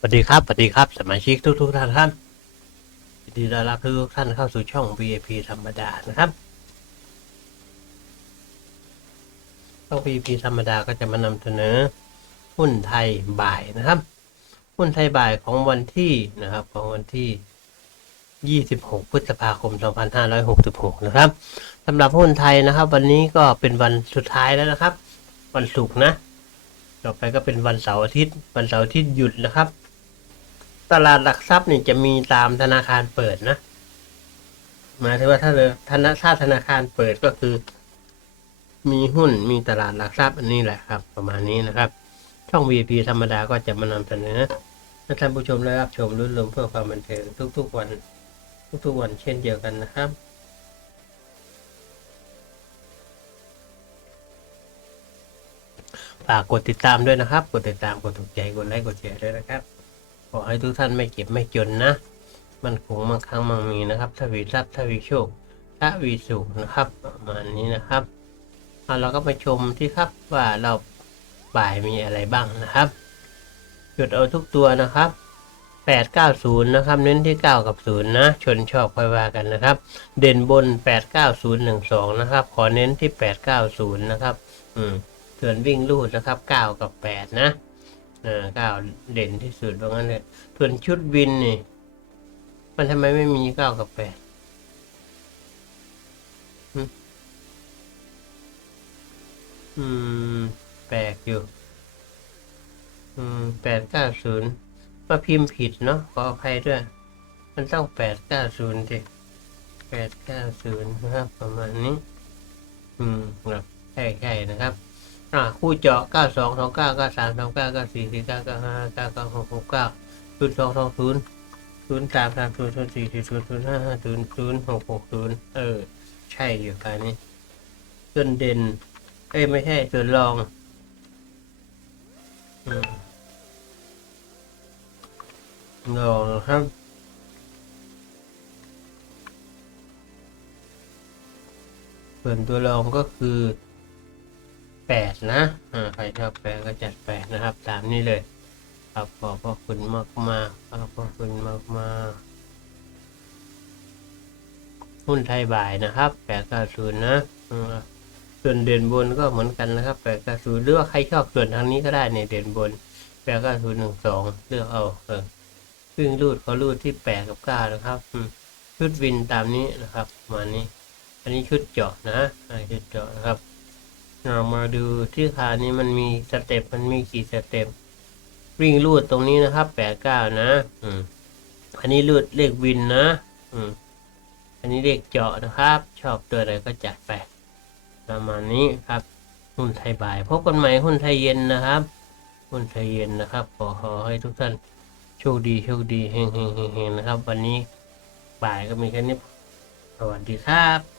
สวัสดีครับสวัสดีครับ สมาชิกทุกทุกๆท่านครับยินดีต้อนรับทุกท่านเข้าสู่ช่อง VIP ธรรมดานะครับช่อง VIP ธรรมดาก็จะมานำเสนอหุ้นไทยบ่ายนะครับ หุ้นไทยบ่ายของวันที่นะครับของวันที่ 26 พฤษภาคม 2566 นะครับสำหรับหุ้นไทยนะครับ วันนี้ก็เป็นวันสุดท้ายแล้วนะครับ วันศุกร์นะต่อไปก็เป็นวันเสาร์อาทิตย์ วันเสาร์อาทิตย์หยุดนะครับ ตลาดหลักทรัพย์นี่จะมีตามธนาคารเปิดนะหมายถึงว่าถ้าเลยธนาธนาคารเปิดก็คือ มีหุ้นมีตลาดหลักทรัพย์อันนี้แหละครับ ประมาณนี้นะครับ ช่อง VIP ธรรมดาก็จะมานำเสนอให้ท่านผู้ชมได้รับชมรุ่นรวมเพื่อความบันเทิงทุกๆวัน ทุกๆวันเช่นเดียวกันนะครับฝากกดติดตามด้วยนะครับ กดติดตาม กดถูกใจ กดไลค์ กดแชร์ด้วยนะครับ ขอให้ทุกท่านไม่เก็บไม่จนนะ มันคงมั่งคั่งมั่งมีนะครับทวีทรัพย์ทวีโชคทวีสุขนะครับ ประมาณนี้นะครับเอาเราก็ไปชมที่ครับว่าเราบ่ายมีอะไรบ้างนะครับหยุดเอาทุกตัวนะครับ890 นะครับ เน้นที่ 9 กับ 0 นะ ชนชอบค่อยว่ากันนะครับ เด่นบน 89012 นะครับ ขอเน้นที่ 890 นะครับ อืมส่วนวิ่งลูดนะครับเก้ากับแปดนะ อ่าเก้าเด่นที่สุดเพราะงั้นเลยส่วนชุดวินนี่ มันทำไมไม่มีเก้ากับแปดอืมอืม แปลกอยู่ อืมแปดเก้าศูนย์มาพิมพ์ผิดเนาะขออภัยด้วย มันต้องแปดเก้าศูนย์สิแปดเก้าศูนย์นะครับ ประมาณนี้ อืมครับใช่ใช่นะครับ อ่าคู่เจาะ9 2 2 9 9 3 2 9 9 4 4 9 9 5 9 9 6 6 9 0 2 2 0 0 3 3 0 0 4 4 0 0 5 5 0 0 6 6 0เออ ใช่อยู่การนี้ส่วนเด่น เอ้ยไม่ใช่ส่วนรองอืมรองครับส่วนตัวรองก็คือ แปดนะใครชอบแปดก็จัดแปดนะครับ ตามนี้เลย ครับขอบพระคุณมากมากขอบพระคุณมากมากหุ้นไทยบ่ายนะครับแปดเก้าศูนย์นะส่วนเด่นบนก็เหมือนกันนะครับแปดเก้าศูนย์หรือว่าใครชอบส่วนทางนี้ก็ได้เนี่ยเด่นบนแปดเก้าศูนย์หนึ่งสองเลือกเอาเออซึ่งรูดเขารูดที่แปดกับเก้านะครับชุดวินตามนี้นะครับมานี้ อันนี้ชุดเจาะนะชุดเจาะนะครับ เรามาดูที่ขานี้มันมีสเต็ปมันมีกี่สเต็ปวิ่งลูดตรงนี้นะครับแปดเก้านะ อืมอันนี้ลูดเลขวินนะ อืมอันนี้เลขเจาะนะครับ ชอบตัวอะไรก็จัดไปประมาณนี้ครับ หุ้นไทยบ่ายพบกันใหม่หุ้นไทยเย็นนะครับ หุ้นไทยเย็นนะครับ ขอขอให้ทุกท่านโชคดีโชคดีเฮงเฮงเฮงเฮงนะครับ วันนี้บ่ายก็มีแค่นี้สวัสดีครับ